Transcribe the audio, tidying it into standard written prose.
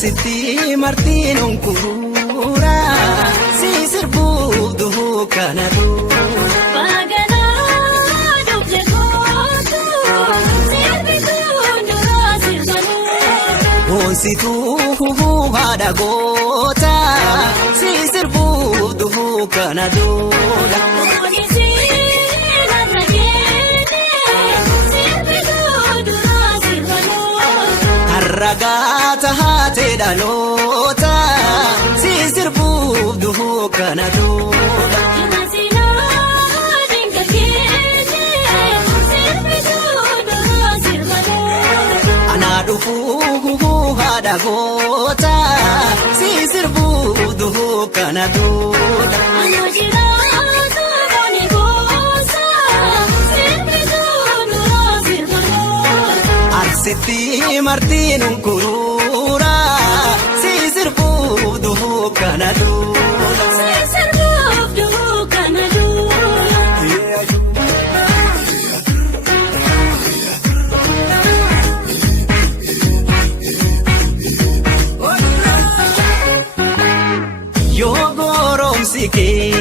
Sitti martiin onkura si sirbuuf duhuu kana dura. Baganaa dubje kootu sirbituu dura sirbanuu. Boonsituu hubuu haadha goota si sirbuuf duhuu kana dura. Ragata haate dhaloota si sirbuuf duhuu kana dura. Anaa dhufuu haadha goota si sirbuuf duhuu kana dura. Sitti martiin onkura si sirbuuf duhuu kana dura. Si sirbuuf duhuu kana dura. Yoo goromsi kee